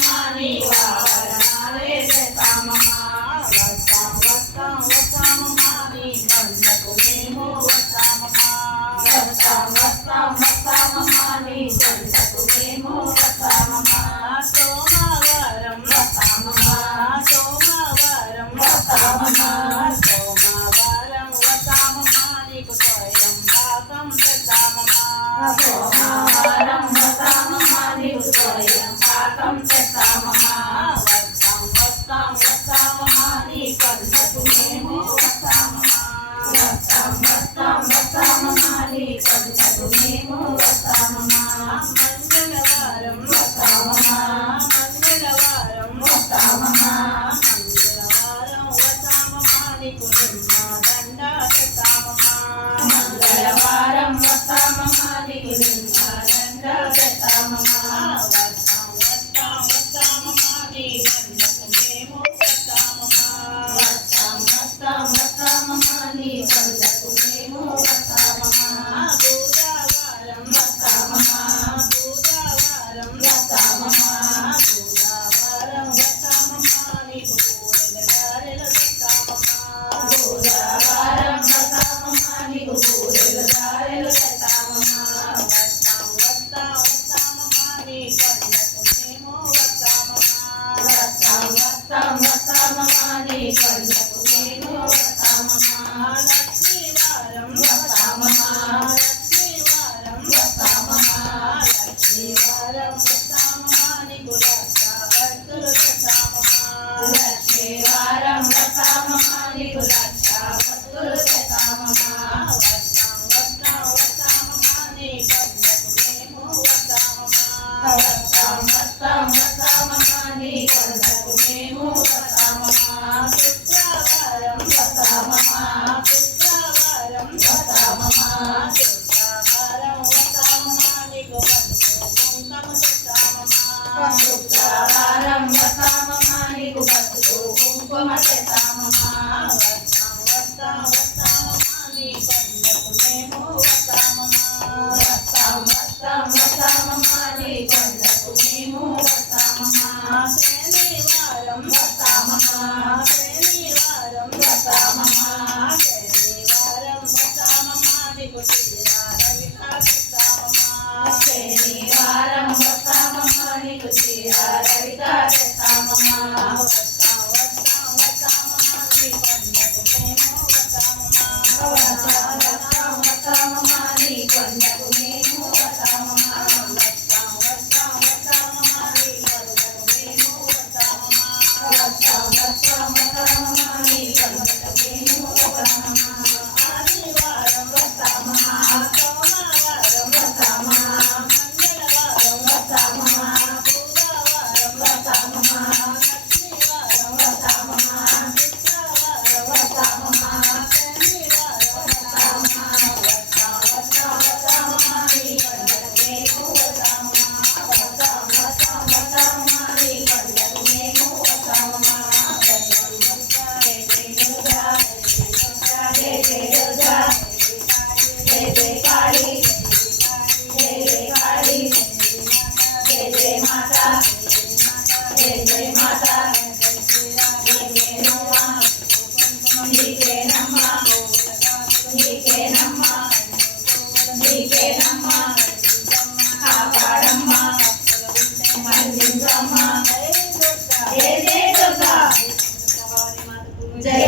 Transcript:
వస్తామమ్మా నీ వారణాలే తెస్తామమ్మా వస్తాం వస్తాం వస్తామమ్మా నీ కొండకు మేము వస్తామమ్మా వస్తాం వస్తాం వస్తామమ్మా నీ కొండకు మేము వస్తామమ్మా సోమవారం వస్తామమ్మా సోమవారం వస్తామమ్మా సోమవారం వస్తామమ్మా నీకు స్వయం పాకం తెస్తామమ్మా సోమవారం వస్తామమ్మా నీకు స్వయం పాకం తెస్తామమ్మా వస్తాం వస్తాం వస్తామమ్మా నీ కొండకు మేము వస్తామమ్మా వస్తాం వస్తాం వస్తామమ్మా నీ కొండకు మేము వస్తామమ్మా మంగళవారం వస్తామమ్మా మంగళవారం వస్తామమ్మా మంగళవారం వస్తామమ్మా నీకు నిమ్మ దండ తెస్తామమ్మా మంగళవారం వస్తామమ్మా నీకు నిమ్మ దండ తెస్తామమ్మా వస్తాం వస్తాం వస్తామమ్మా నీ దండకు మేము వస్తామమ్మా వస్తాం వస్తాం వస్తామమ్మా నీ దండకు మేము వస్తామమ్మా బుధవారం వస్తామమ్మా బుధవారం వస్తామమ్మా బుధవారం వస్తామమ్మా నీకు పూరెల గారెలు తెస్తామమ్మా బుధవారం వస్తామమ్మా నీకు పూరెల గారెలు తెస్తామమ్మా వస్తాం వస్తాం వస్తామమ్మా నీ కొండకు మేము వస్తామమ్మా వస్తాం వస్తాం వస్తామమ్మా నీ కొండకు మేము వస్తామమ్మా లక్ష్మీవారం వస్తామమ్మా లక్ష్మీవారం వస్తామమ్మా లక్ష్మీవారం వస్తామమ్మా నీకు రక్షా భక్తులు తెస్తామమ్మా లక్ష్మీవారం వస్తామమ్మా నీకు రక్షా భక్తులు తెస్తామమ్మా వస్తాం వస్తాం వస్తామమ్మా నీ కొండకు మేము వస్తామమ్మా వస్తాం వస్తాం వస్తామమ్మా నీ కొండకు మేము వస్తామమ్మా శుక్రవారం వస్తామమ్మా శుక్రవారం వస్తామమ్మా శుక్రవారం వస్తామమ్మా నీకు పసుపు కుంకుమ తెస్తామమ్మా శుక్రవారం వస్తామమ్మా నీకు పసుపు కుంకుమ తెస్తామమ్మా వస్తాం వస్తాం వస్తామమ్మా నీ కొండకు మేము వస్తామమ్మా వస్తాం వస్తాం వస్తామమ్మా నీ కొండకు మేము వస్తామమ్మా శనివారం వస్తామమ్మా శనివారం వస్తామమ్మా శనివారం వస్తామమ్మా నీకు శ్రీరారవికా తెస్తామమ్మా శనివారం వస్తామమ్మా నీకు శ్రీరారవికా తెస్తామమ్మా వస్తాం వస్తాం వస్తామమ్మా నీ కొండకు మేము వస్తామమ్మా వస్తాం వస్తాం వస్తామమ్మా నీ కొండకు మేము వస్తామమ్మా వస్తాం వస్తాం వస్తామమ్మా నీ కొండకు మేము వస్తామమ్మా వస్తాం వస్తాం వస్తామమ్మా నీ కొండకు మేము వస్తామమ్మా ఆదివారం వస్తామమ్మా సోమవారం వస్తామమ్మా మంగళవారం వస్తామమ్మా బుధవారం వస్తామమ్మా లక్ష్మీవారం వస్తామమ్మా శుక్రవారం వస్తామమ్మా శనివారం వస్తామమ్మా వస్తాం వస్తాం వస్తామమ్మా నీ కొండకు మేము వస్తామమ్మా వస్తాం వస్తాం వస్తామమ్మా నీ కొండకు మేము వస్తామమ్మా జయ జయ దుర్గా జయ జయ కాళీ జయ జయ కాళీ జయ జయ మాతా జయ జయ మాతా నీకేనమ్మా నీకేనమ్మా నీకేనమ్మా నీకేనమ్మా కాపాడమ్మా మన్నించమ్మా జయ జయ దుర్గా జై